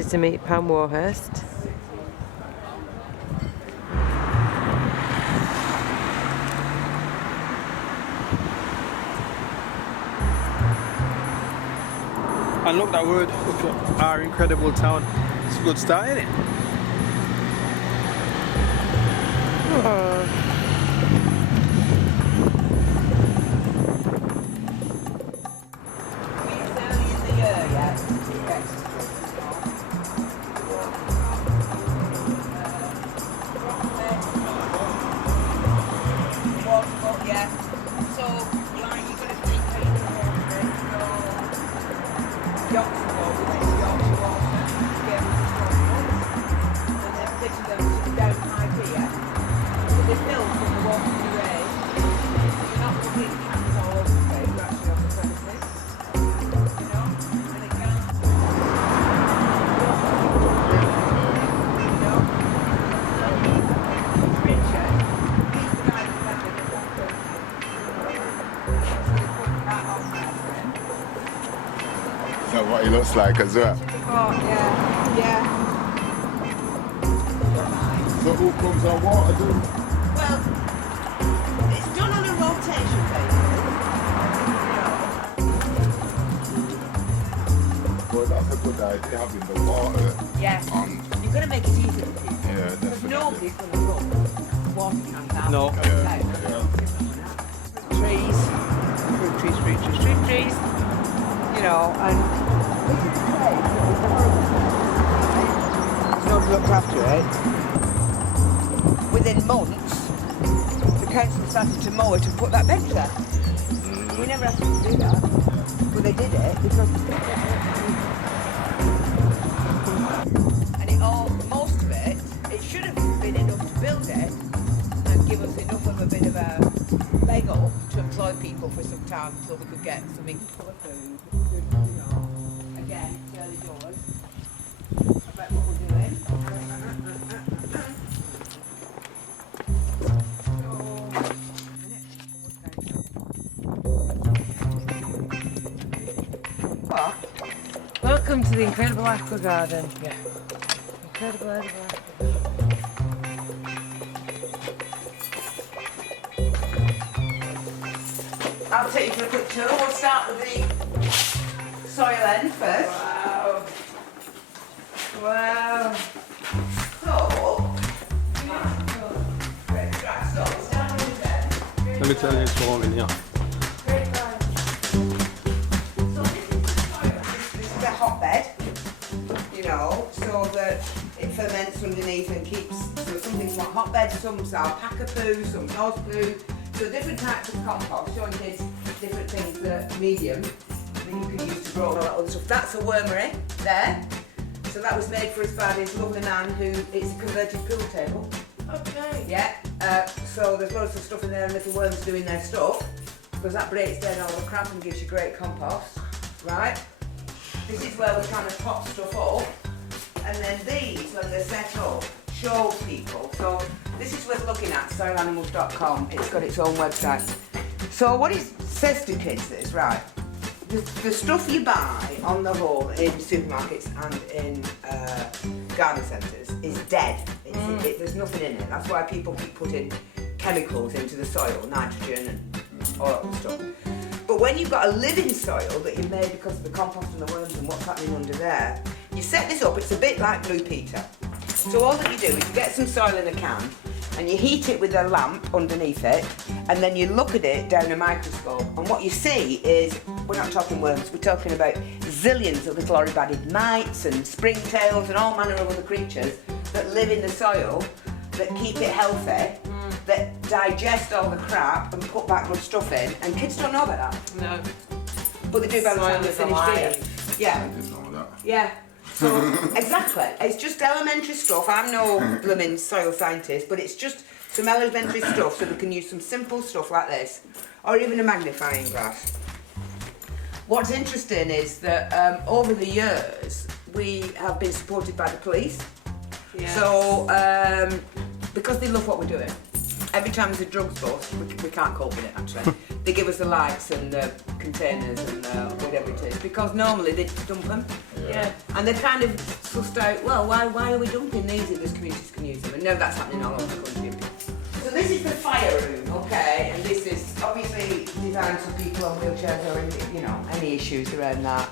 decided to meet Pam Warhurst. And look that word, look at our incredible town. It's a good start, isn't it? Oh. Is that what he looks like as well? Oh, yeah, yeah. So who comes on water do? Well, it's done on a rotation basis. Well, that's a good idea, having the water Yeah. on. You've got to make it easy for people. Yeah, Because definitely. nobody's going to run water cans out. No. Trees, fruit trees. You know, and this is the place that was there's nobody looked after it. Within months, the council started to mow it and put that bench there. We never asked them to do that, but they did it because and most of it should have been enough to build it and give us enough of a bit of a leg up to employ people for some time until we could get something full of food. Again, it's early doors. I bet what we're doing. What? Welcome to the Incredible Aqua Garden. Yeah. Incredible Aqua Garden. I'll take you for a quick tour. We'll start with the soil end first. Wow. Wow. So, right, so start with that. Let me tell you it's warm in here. So this is a hotbed, you know, so that it ferments underneath and keeps, so some things want hotbeds, some alpaca poo, some horse poo, so different types of compost, showing kids different things that are medium that you can use to grow all that other stuff. That's a wormery there. So that was made for us by this lovely man who, it's a converted pool table. Okay. Yeah, so there's loads of stuff in there and little worms doing their stuff because that breaks down all the crap and gives you great compost, right? This is where we kind of pot stuff up, and then these, when they're set up, show people. So this is worth looking at, soilanimals.com. It's got its own website. So what it says to kids is, right, the stuff you buy on the whole in supermarkets and in garden centres is dead. There's nothing in it. That's why people keep putting chemicals into the soil, nitrogen and all that stuff. But when you've got a living soil that you made because of the compost and the worms and what's happening under there, you set this up, it's a bit like Blue Peter. So all that you do is you get some soil in a can and you heat it with a lamp underneath it, and then you look at it down a microscope, and what you see is, we're not talking worms, we're talking about zillions of little horrid mites and springtails and all manner of other creatures that live in the soil, that keep it healthy, that digest all the crap and put back good stuff in, and kids don't know about that. No. But they do by the time they're finished here. Yeah. I didn't know that. Yeah. So, exactly. It's just elementary stuff. I'm no blooming soil scientist, but it's just some elementary stuff so they can use some simple stuff like this, or even a magnifying glass. What's interesting is that over the years, we have been supported by the police. Yes. So, because they love what we're doing, every time there's a drugs bust, we can't cope with it actually. They give us the lights and the containers and whatever it is, because normally they dump them. Yeah. Yeah. And they kind of sussed out, well, why are we dumping these if this communities can use them? And now that's happening all over the country. So this is the fire room, okay, and this is obviously designed for people on wheelchairs or any, you know, any issues around that.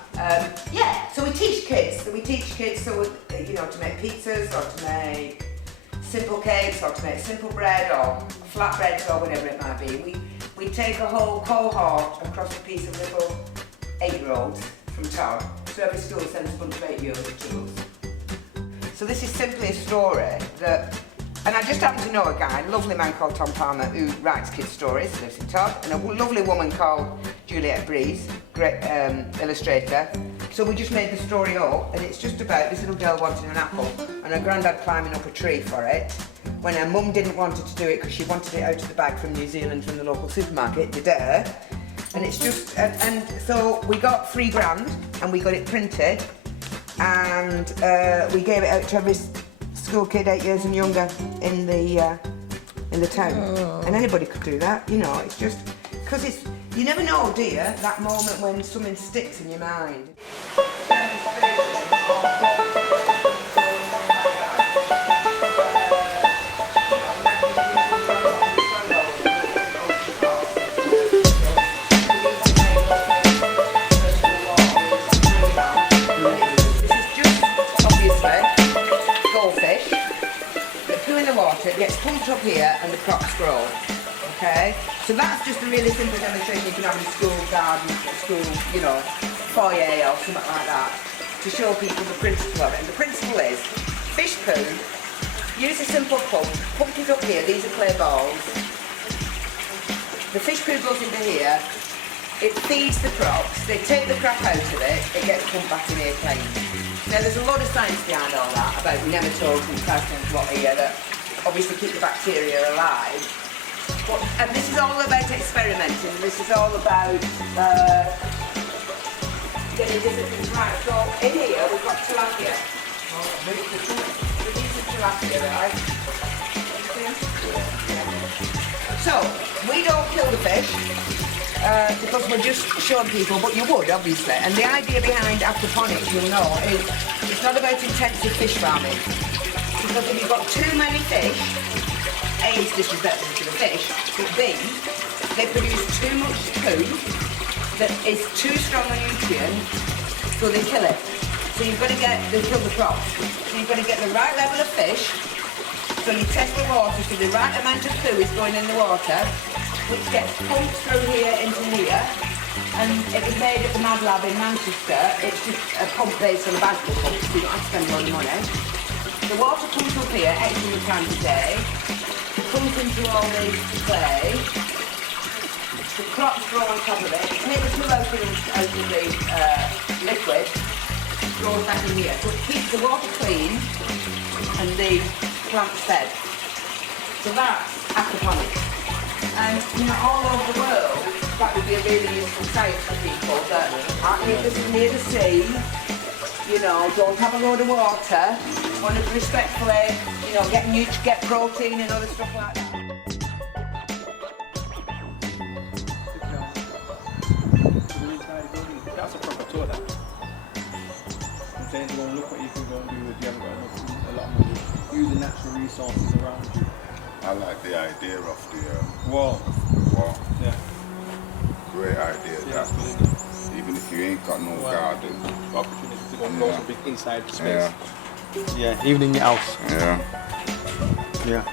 Yeah, so we teach kids. So you know, to make pizzas or to make simple cakes or to make simple bread or flatbreads or whatever it might be. We take a whole cohort across a piece of little 8-year-olds from Todd. So every school sends a bunch of 8-year-olds to us. So this is simply a story that. And I just happen to know a guy, a lovely man called Tom Palmer, who writes kids' stories, lives in Todd, and a lovely woman called Juliet Breeze, great illustrator. So we just made the story up, and it's just about this little girl wanting an apple, and her granddad climbing up a tree for it, when her mum didn't want her to do it because she wanted it out of the bag from New Zealand from the local supermarket, and it's just, and so we got £3,000, and we got it printed, and we gave it out to every school kid 8 years and younger in the town. And anybody could do that, you know. It's just because it's, you never know, do you, that moment when something sticks in your mind. It gets pumped up here and the crops grow, okay? So that's just a really simple demonstration you can have in a school garden, school, you know, foyer or something like that, to show people the principle of it. And the principle is, fish poo, use a simple pump it up here, these are clay balls. The fish poo goes into here, it feeds the crops, they take the crap out of it, it gets pumped back in here clean. Now there's a lot of science behind all that, about nematodes and plasmons, what here, that obviously keep the bacteria alive. And this is all about experimenting. This is all about getting different things right. So in here we've got tilapia. We're using tilapia, right? So we don't kill the fish because we're just showing people, but you would obviously. And the idea behind aquaponics, you'll know, is it's not about intensive fish farming. Because if you've got too many fish, A, it's disrespectful to the fish, but B, they produce too much poo that is too strong a nutrient, so they kill it. So you've got to they kill the crops. So you've got to get the right level of fish, so you test the water, so the right amount of poo is going in the water, which gets pumped through here into here, and it was made at the Mad Lab in Manchester. It's just a pump based on a bicycle pump, so you don't have to spend a lot of money. The water comes up here X number of times a day, comes into all this clay, the crops grow on top of it, take the poo out of the liquid, grows back in here. So it keeps the water clean and the plants fed. So that's aquaponic. And you know, all over the world, that would be a really useful site for people that aren't near the sea, you know, don't have a load of water, want to respectfully, you know, get protein and other stuff like that. That's a proper tour, that. I'm saying, go and look what you can go and do if you haven't got a lot of money. Use the natural resources around you. I like the idea of the wall. wall. Yeah. Great idea. Yeah, That. absolutely. Even if you ain't got no garden. Opportunity to go and go some big inside space. Yeah. Yeah, even in your house. Yeah. Yeah.